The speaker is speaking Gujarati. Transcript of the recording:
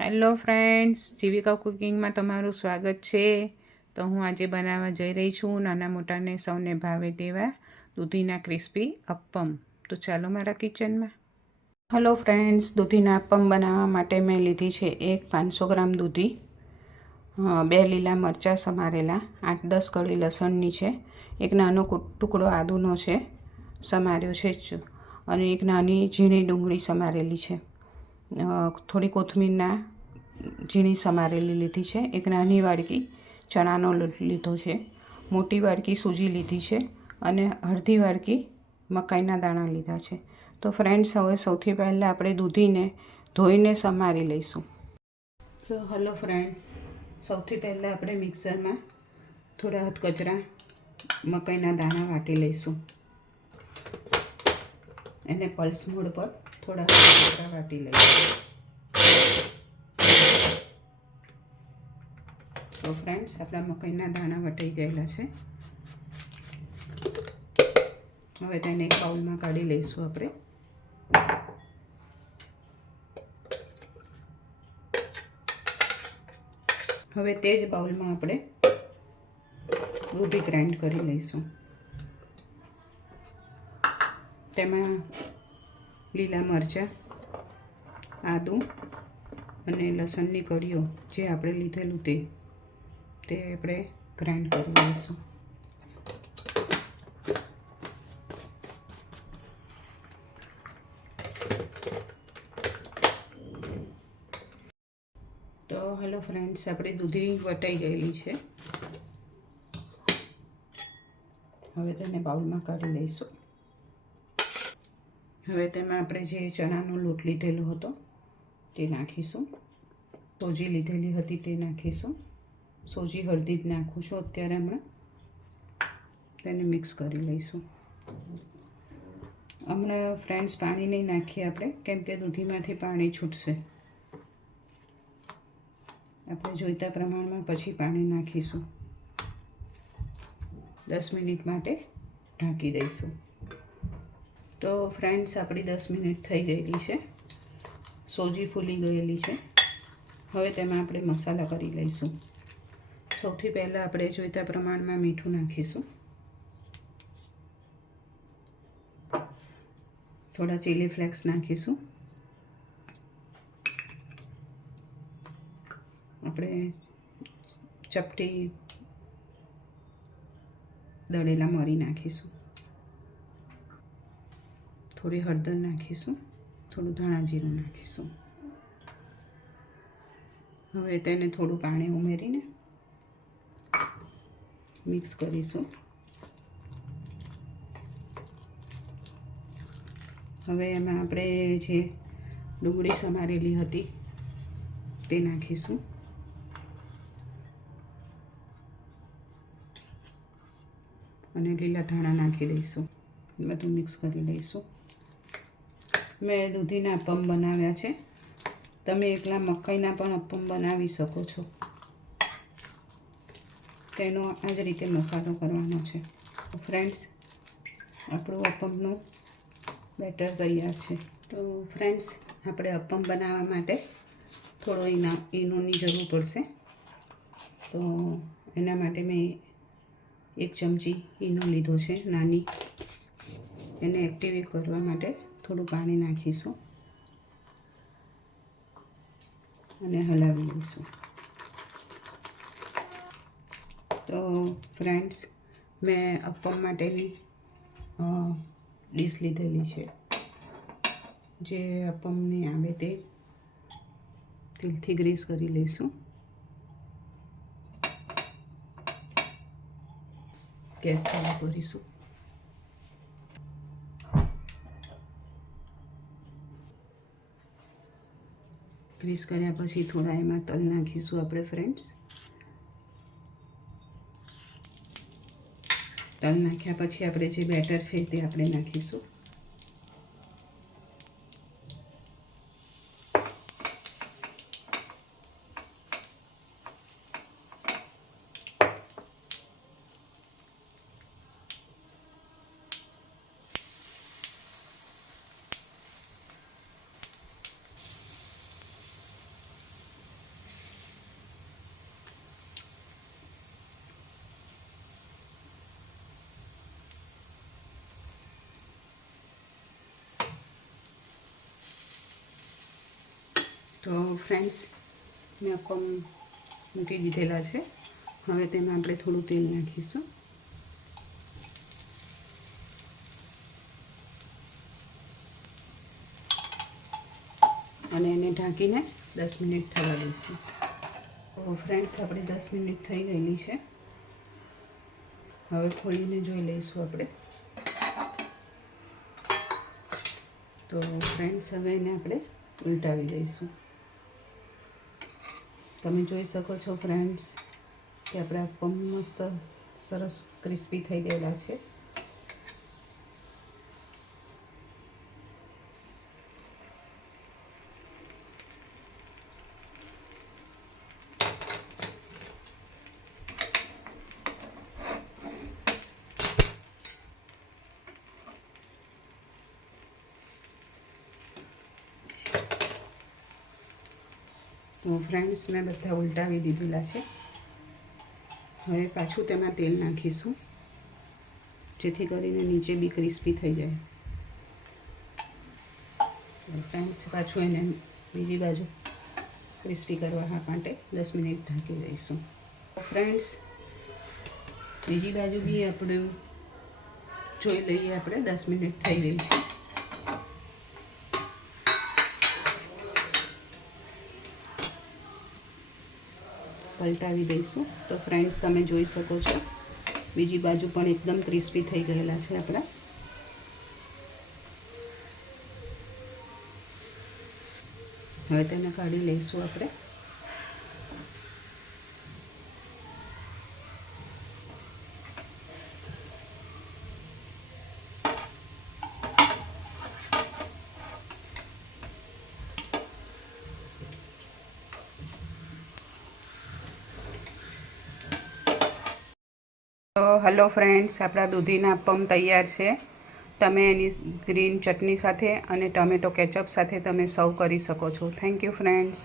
હેલો ફ્રેન્ડ્સ, જીવિકા કુકિંગમાં તમારું સ્વાગત છે. તો હું આજે બનાવવા જઈ રહી છું નાના મોટાને સૌને ભાવે તેવા દૂધીના ક્રિસ્પી અપ્પમ. તો ચાલો મારા કિચનમાં. હેલો ફ્રેન્ડ્સ, દૂધીના અપ્પમ બનાવવા માટે મેં લીધી છે એક 500 ગ્રામ દૂધી, 2 લીલા મરચાં સમારેલા, 8-10 કળી લસણની છે, એક નાનો ટુકડો આદુનો છે સમાર્યો છે, અને એક નાની ઝીણી ડુંગળી સમારેલી છે, થોડી કોથમીરના ઝીણી સમારેલી લીધી છે, એક નાની વાડકી ચણાનો લોટ લીધો છે, મોટી વાડકી સૂજી લીધી છે, અને અડધી વાડકી મકાઈના દાણા લીધા છે. તો ફ્રેન્ડ્સ, હવે સૌથી પહેલાં આપણે દૂધીને ધોઈને સમારી લઈશું. તો હલો ફ્રેન્ડ્સ, સૌથી પહેલાં આપણે મિક્સરમાં થોડા હથકચરા મકાઈના દાણા વાટી લઈશું. એને પલ્સ મોડ પર થોડા હથકચરા વાટી લઈશું. તો ફ્રેન્ડ્સ, આપણા મકાઈના દાણા વટાઈ ગયેલા છે. હવે તેને એક બાઉલમાં કાઢી લઈશું આપણે. હવે તે જ બાઉલમાં આપણે દૂધી ગ્રાઇન્ડ કરી લઈશું. તેમાં લીલા મરચાં, આદું અને લસણની કળીઓ જે આપણે લીધેલું તે આપણે ગ્રાઇન્ડ કરી લઈશું. તો હેલો ફ્રેન્ડ્સ, આપણી દૂધી વટાઈ ગયેલી છે. હવે તેને બાઉલમાં કાઢી લઈશું. હવે તેમાં આપણે જે ચણાનો લોટ લીધેલો હતો તે નાખીશું. સોજી લીધેલી હતી તે નાખીશું. સોજી હળદી જ નાખું છું અત્યારે હમણાં. તેને મિક્સ કરી લઈશું. હમણાં ફ્રેન્ડ્સ પાણી નહીં નાખીએ આપણે, કેમ કે દૂધીમાંથી પાણી છૂટશે. આપણે જોઈતા પ્રમાણમાં પછી પાણી નાખીશું. 10 મિનિટ માટે ઢાંકી દઈશું. તો ફ્રેન્ડ્સ, આપણી 10 મિનિટ થઈ ગયેલી છે. સોજી ફૂલી ગયેલી છે. હવે તેમાં આપણે મસાલા કરી લઈશું. સૌથી પહેલાં આપણે જોઈતા પ્રમાણમાં મીઠું નાખીશું. થોડા ચીલી ફ્લેક્સ નાખીશું. આપણે ચપટી દળેલા મરી નાખીશું. થોડી હળદર નાખીશું. થોડું ધાણા જીરું નાખીશું. હવે તેને થોડું પાણી ઉમેરીને મિક્સ કરીશું. હવે એમાં આપણે જે ડુંગળી સમારેલી હતી તે નાખીશું. અને લીલા ધાણા નાખી દઈશું. બધું મિક્સ કરી લઈશું. મેં દૂધીના અપ્પમ બનાવ્યા છે. તમે એકલા મકાઈના પણ અપ્પમ બનાવી શકો છો. તેનો આ જ રીતે મસાલો કરવાનો છે. તો ફ્રેન્ડ્સ, આપણું અપ્પમનું બેટર તૈયાર છે. તો ફ્રેન્ડ્સ, આપણે અપ્પમ બનાવવા માટે થોડો ઈનોની જરૂર પડશે. તો એના માટે મેં 1 ચમચી ઈનો લીધો છે નાની. એને એક્ટિવેટ કરવા માટે થોડું પાણી નાખીશું અને હલાવી લઈશું. તો ફ્રેન્ડ્સ, મેં અપ્પમ માટેની ડીશ લીધેલી છે. જે અપ્પમની આવે તે તેલથી ગ્રીસ કરી લઈશું. ગેસ ચાલુ કરીશું. ગ્રીસ કર્યા પછી થોડા એમાં તલ નાખીશું આપણે ફ્રેન્ડ્સ. તલ નાખ્યા પછી આપણે જે બેટર છે તે આપણે નાખીશું. તો ફ્રેન્ડ્સ, મેં અપમ મૂકી દીધેલા છે. હવે તેમાં આપણે થોડું તેલ નાખીશું અને એને ઢાંકીને 10 મિનિટ થવા દઈશું. તો ફ્રેન્ડ્સ, આપણી 10 મિનિટ થઈ ગયેલી છે. હવે ખોલીને જોઈ લઈશું આપણે. તો ફ્રેન્ડ્સ, હવે એને આપણે ઉલટાવી દઈશું. તમે જોઈ શકો છો ફ્રેન્ડ્સ કે આપણા અપમ મસ્ત સરસ ક્રિસ્પી થઈ ગયેલા છે. તો ફ્રેન્ડ્સ, મેં બધા ઉલટાવી દીધેલા છે. હવે પાછું તેમાં તેલ નાખીશું જેથી કરીને નીચે બી ક્રિસ્પી થઈ જાય. ફ્રેન્ડ્સ, પાછું એને બીજી બાજુ ક્રિસ્પી કરવા માટે 10 મિનિટ ઢાંકી દઈશું. ફ્રેન્ડ્સ, બીજી બાજુ બી આપણે જોઈ લઈએ. આપણે 10 મિનિટ થઈ ગઈ છે. પલટાવી દઈશું. તો ફ્રેન્ડ્સ, તમે જોઈ શકો છો બીજી બાજુ પણ એકદમ ક્રિસ્પી થઈ ગયેલા છે આપણા. હવે તેને કાઢી લઈશું આપણે. તો હલો ફ્રેન્ડ્સ, આપણા દૂધીના અપમ તૈયાર છે. તમે એની ગ્રીન ચટણી સાથે અને ટમેટો કેચઅપ સાથે તમે સર્વ કરી શકો છો. Thank you friends.